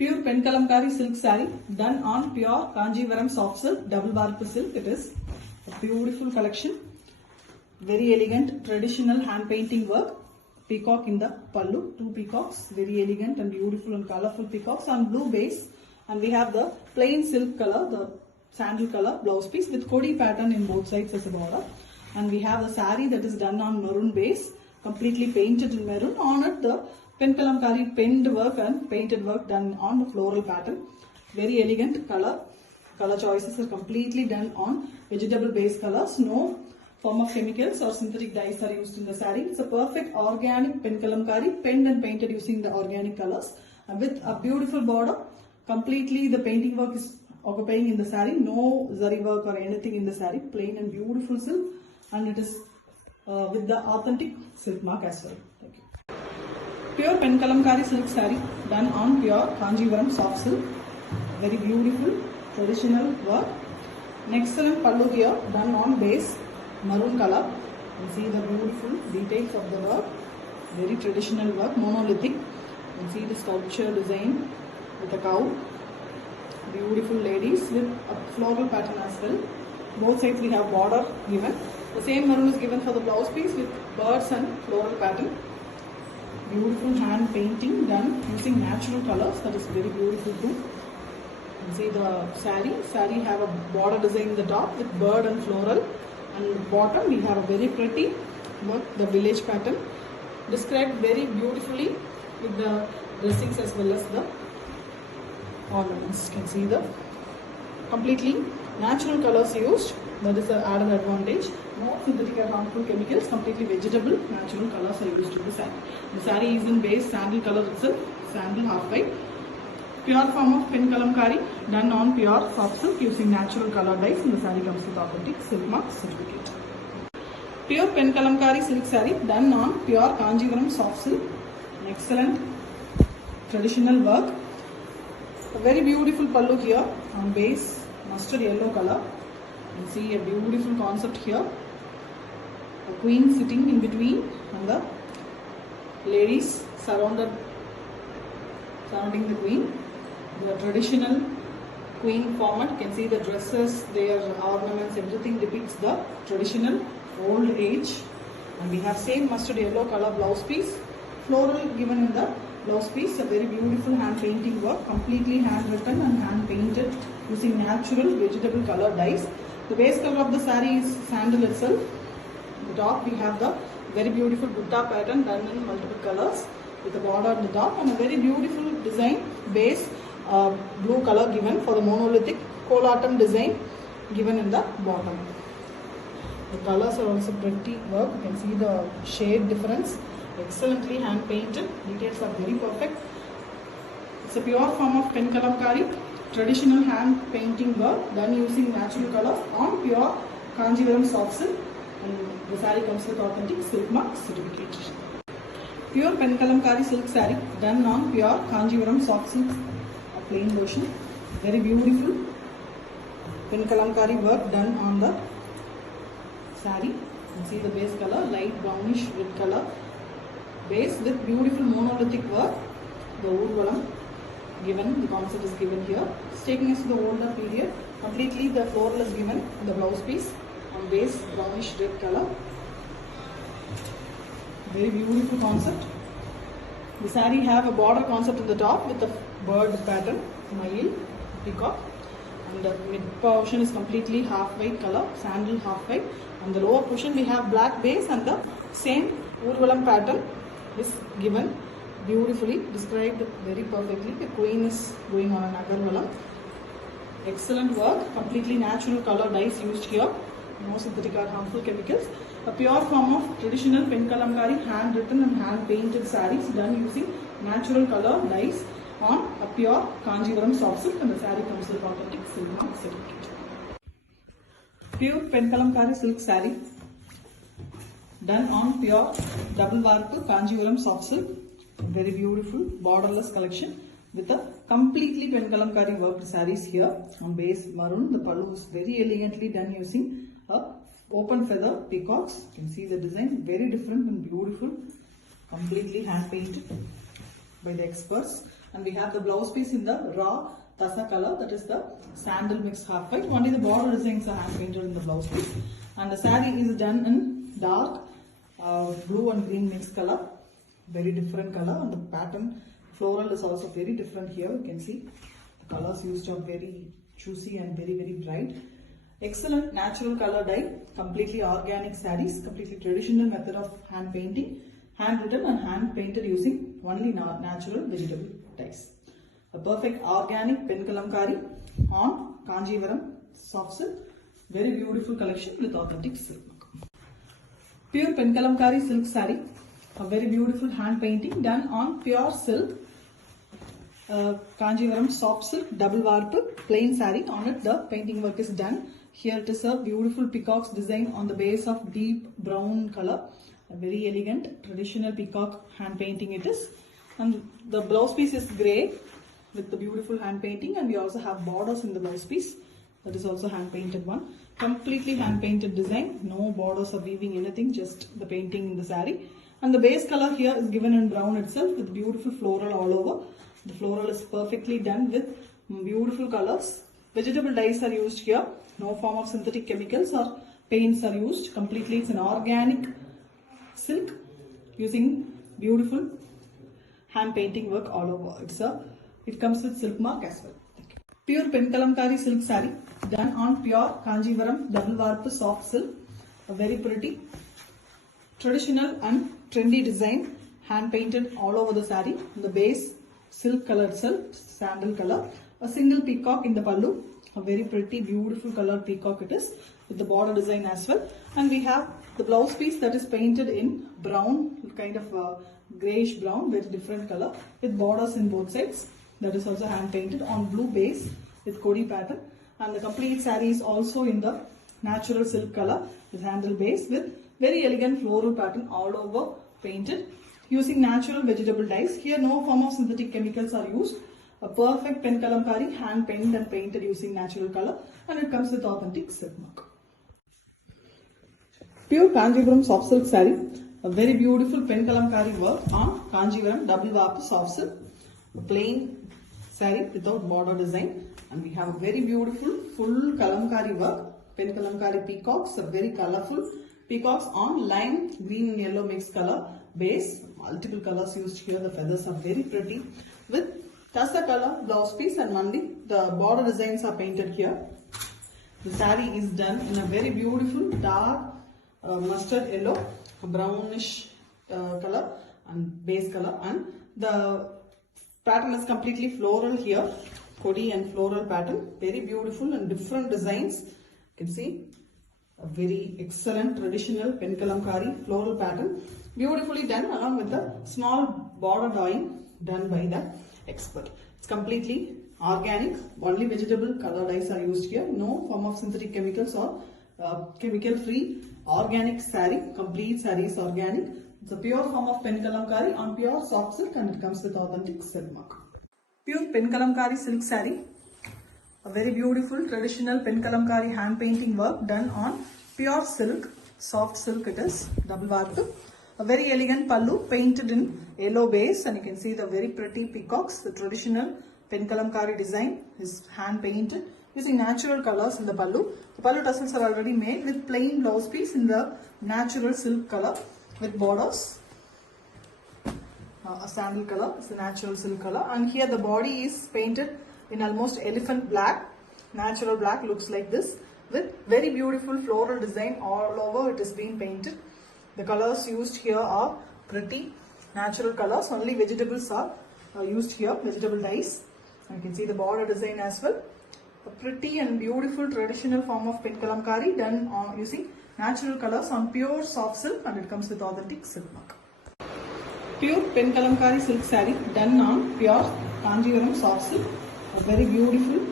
Pure Penkalamkari silk saree done on pure Kanjivaram soft silk, double bark silk. It is a beautiful collection. Very elegant traditional hand painting work. Peacock in the pallu, 2 peacocks, very elegant and beautiful and colorful peacocks on blue base. And we have the plain silk color, the sandal color blouse piece with Kodi pattern in both sides as a border. And we have the saree that is done on maroon base, completely painted in maroon. On it the Penkalamkari penned work and painted work done on the floral pattern. Very elegant color. Color choices are completely done on vegetable based colors. No form of chemicals or synthetic dyes are used in the saree. It's a perfect organic Penkalamkari penned and painted using the organic colors with a beautiful border. Completely the painting work is occupying in the saree. No zari work or anything in the saree. Plain and beautiful silk, and it is with the authentic silk mark as well. Thank you. Pure Penkalamkari silk saree done on pure Kanjivaram soft silk. Very beautiful traditional work. An excellent pallu here done on base maroon color. You see the beautiful details of the work. Very traditional work, monolithic. You see the sculpture design with a cow. Beautiful ladies with a floral pattern as well. Both sides we have border given. The same maroon is given for the blouse piece with birds and floral pattern. Beautiful hand painting done using natural colors. That is very beautiful too. You see the saree. Saree have a border design in the top with bird and floral. And bottom we have a very pretty work, the village pattern. Described very beautifully with the dressings as well as the ornaments. You can see the completely natural colors used. That is the added advantage. No synthetic or harmful chemicals. Completely vegetable natural colors are used in the saree. The saree is in base sandal color itself. Sandal half white. Pure form of Penkalamkari done on pure soft silk using natural color dyes, and the saree comes with authentic silk mark certificate. Pure Penkalamkari silk saree done on pure Kanjivaram soft silk. An excellent traditional work. A very beautiful pallu here on base mustard yellow color. You see a beautiful concept here. A queen sitting in between and the ladies surrounding the queen. The traditional queen format. You can see the dresses, their ornaments, everything depicts the traditional old age. And we have same mustard yellow color blouse piece. Floral given in the blouse piece. A very beautiful hand painting work. Completely hand written and hand painted using natural vegetable color dyes. The base color of the saree is sandal itself. At the top we have the very beautiful Buddha pattern done in multiple colors with a border at the top, and a very beautiful design base blue color given for the monolithic collatum design given in the bottom. The colors are also pretty work. You can see the shade difference. Excellently hand painted. Details are very perfect. It's a pure form of Penkalamkari. Traditional hand painting work done using natural colors on pure Kanjivaram soft silk, and the saree comes with authentic silk mark certificate. Pure Penkalamkari silk saree done on pure Kanjivaram soft silk, a plain version. Very beautiful Penkalamkari work done on the saree. You can see the base color, light brownish red color base with beautiful monolithic work. The Urvalam given, the concept is given here. It's taking us to the older period. Completely the floral is given in the blouse piece on base brownish red color. Very beautiful concept. The saree have a border concept in the top with the bird pattern, smile, peacock. And the mid portion is completely half white color, sandal half white. On the lower portion we have black base, and the same Urvalam pattern is given. Beautifully described very perfectly. The queen is going on an agarvalam. Excellent work. Completely natural color dyes used here. No synthetic or harmful chemicals. A pure form of traditional Penkalamkari hand written and hand painted sarees done using natural color dyes on a pure Kanjivaram soft silk, and the saree comes with authentic silk mark certificate. Pure Penkalamkari silk saree done on pure double bark Kanjivaram soft silk. Very beautiful borderless collection with a completely Penkalamkari worked sarees here on base maroon. The pallu is very elegantly done using a open feather peacocks. You can see the design, very different and beautiful, completely hand painted by the experts. and we have the blouse piece in the raw tasa color, that is the sandal mixed half white. Only the border designs are hand painted in the blouse piece, and the saree is done in dark blue and green mixed color, very different color, and the pattern floral is also very different here. You can see the colors used are very juicy and very bright. Excellent natural color dye, completely organic sarees, completely traditional method of hand painting, hand written and hand painted using only natural vegetable dyes. A perfect organic pen kalamkari on Kanjivaram soft silk, very beautiful collection with authentic silk. Pure pen kalamkari silk saree, a very beautiful hand painting done on pure silk. Kanjivaram soft silk double warp plain saree. On it the painting work is done. Here it is a beautiful peacock's design on the base of deep brown color. A very elegant traditional peacock hand painting it is. And the blouse piece is grey with the beautiful hand painting, and we also have borders in the blouse piece. That is also hand painted one. Completely hand painted design. No borders or weaving anything, just the painting in the saree. And the base color here is given in brown itself with beautiful floral all over. The floral is perfectly done with beautiful colors. Vegetable dyes are used here. No form of synthetic chemicals or paints are used. Completely it's an organic silk using beautiful hand painting work all over. It comes with silk mark as well. Pure pen kalamkari silk saree done on pure Kanjivaram double warp soft silk. A very pretty traditional and trendy design, hand painted all over the saree. The base silk color itself, sandal color. A single peacock in the pallu, a very pretty beautiful color peacock it is, with the border design as well. And we have the blouse piece that is painted in brown, kind of greyish brown, very different color, with borders in both sides. That is also hand painted on blue base with Kodi pattern. And the complete saree is also in the natural silk color with handle base with very elegant floral pattern all over painted using natural vegetable dyes. Here no form of synthetic chemicals are used. A perfect pen kalamkari, hand painted and painted using natural color, and it comes with authentic silk mark. Pure Kanjivaram soft silk saree, a very beautiful pen kalamkari work on Kanjivaram double warp soft silk. A plain saree without border design, and we have a very beautiful full kalamkari work, pen kalamkari peacocks, a very colorful peacocks on lime green and yellow mixed color base. Multiple colors used here. The feathers are very pretty with tassa color blouse piece, and only the border designs are painted here. The saree is done in a very beautiful dark mustard yellow, brownish color and base color, and the pattern is completely floral here, Kodi and floral pattern, very beautiful and different designs. You can see a very excellent traditional pen kalamkari floral pattern, beautifully done along with the small border drawing done by the expert. It's completely organic, only vegetable color dyes are used here, no form of synthetic chemicals or chemical free organic saree. Complete saree is organic. It's a pure form of pen kalamkari on pure soft silk, and it comes with authentic silk mark. Pure pen kalamkari silk saree, a very beautiful traditional pen kalamkari hand painting work done on pure silk, soft silk it is, double warp. A very elegant pallu painted in yellow base, and you can see the very pretty peacocks. The traditional pen kalamkari design is hand painted using natural colors in the pallu. The pallu tassels are already made with plain blouse piece in the natural silk color with borders. A sandal color is the natural silk color, and here the body is painted in almost elephant black. Natural black looks like this with very beautiful floral design all over. It is being painted. The colors used here are pretty natural colors. Only vegetables are used here, vegetable dyes. And you can see the border design as well. A pretty and beautiful traditional form of pen kalamkari done using natural colors on pure soft silk, and it comes with authentic silk mark. Pure pen kalamkari silk saree done on pure Kanjivaram soft silk. A very beautiful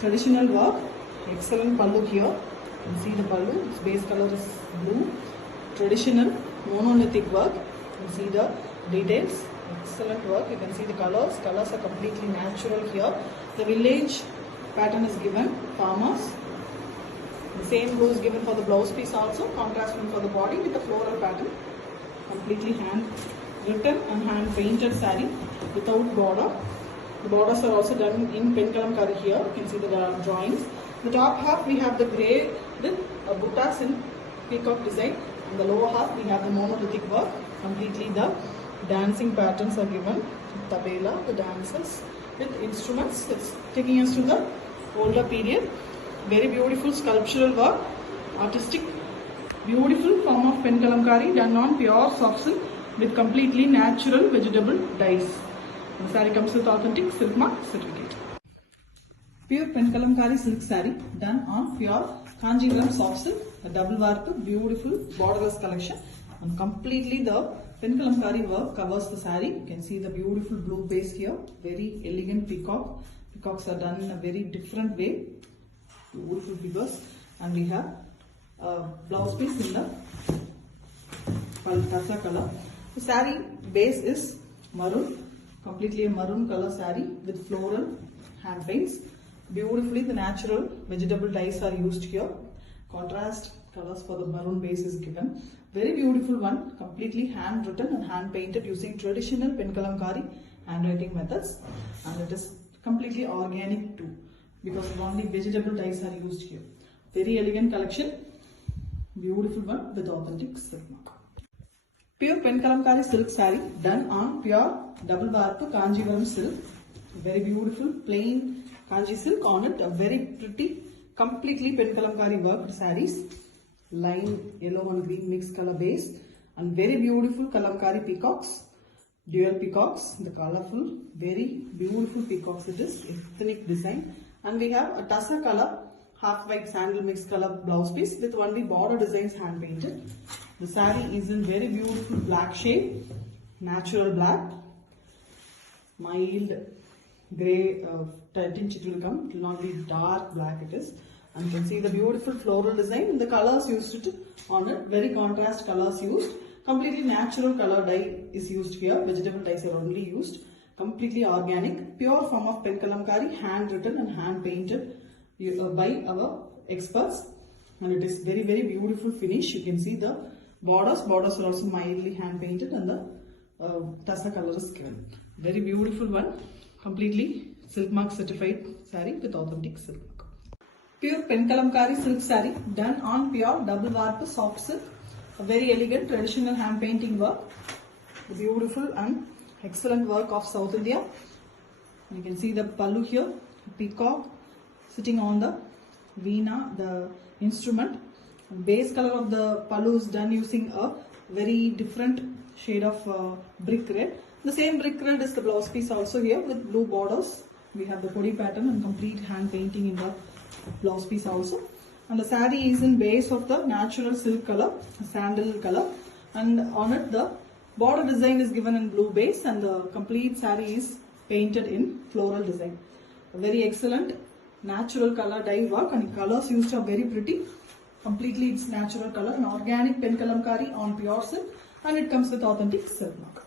traditional work. Excellent pallu here. You can see the pallu. Its base color is blue. Traditional monolithic work. You can see the details. Excellent work. You can see the colors. Colors are completely natural here. The village pattern is given. Farmers. The same goes given for the blouse piece also. Contrast one for the body with the floral pattern. Completely hand written and hand painted saree without border. The borders are also done in pen kalamkari here. You can see the drawings. The top half we have the grey with buttas in peacock design. In the lower half we have the monolithic work. Completely the dancing patterns are given. Tabela, the dancers with instruments. It's taking us to the older period. Very beautiful sculptural work, artistic, beautiful form of pen kalamkari done on pure soft silk with completely natural vegetable dyes. The saree comes with authentic silk mark certificate. Pure pen kalamkari silk saree done on pure Kanjivaram soft silk, a double warp, beautiful borderless collection, and completely the pen kalamkari work covers the saree. You can see the beautiful blue base here, very elegant peacock. Peacocks are done in a very different way. Beautiful figures, and we have a blouse piece in the paltasa color. The saree base is maroon, completely a maroon color saree with floral hand paints. Beautifully, the natural vegetable dyes are used here. Contrast colors for the maroon base is given. Very beautiful one, completely hand written and hand painted using traditional pen kalamkari handwriting methods, and it is completely organic too, because only vegetable dyes are used here. Very elegant collection, beautiful one with authentic silk mark. Pure pen kalamkari silk saree done on pure double warp Kanjivaram silk. Very beautiful plain Kanji silk on it. A very pretty, completely pen kalamkari worked sarees. Lime yellow and green mixed color base, and very beautiful kalamkari peacocks. Dual peacocks, the colorful, very beautiful peacocks. It is ethnic design. And we have a tussar color, half white sandal mixed color blouse piece with only border designs hand painted. The saree is in very beautiful black shade, natural black, mild grey tinge it will come. It will not be dark black it is. And you can see the beautiful floral design. The colors used on it, very contrast colors used. Completely natural color dye is used here. Vegetable dyes are only used. Completely organic, pure form of pen kalamkari, hand written and hand painted by our experts. And it is very beautiful finish. You can see the borders. Borders are also mildly hand painted, and the tussar color is given. Very beautiful one. Completely silk mark certified saree with authentic silk mark. Pure pen kalamkari silk saree done on pure double warp soft silk. A very elegant traditional hand painting work. The beautiful and excellent work of South India. You can see the pallu here, peacock sitting on the veena, the instrument. Base color of the pallu is done using a very different shade of brick red. The same brick red is the blouse piece also here with blue borders. We have the body pattern and complete hand painting in the blouse piece also. And the saree is in base of the natural silk color, sandal color, and on it the border design is given in blue base, and the complete saree is painted in floral design. A very excellent natural color dye work, and the colors used are very pretty. Completely it's natural color, an organic pen kalamkari on pure silk, and it comes with authentic silk mark.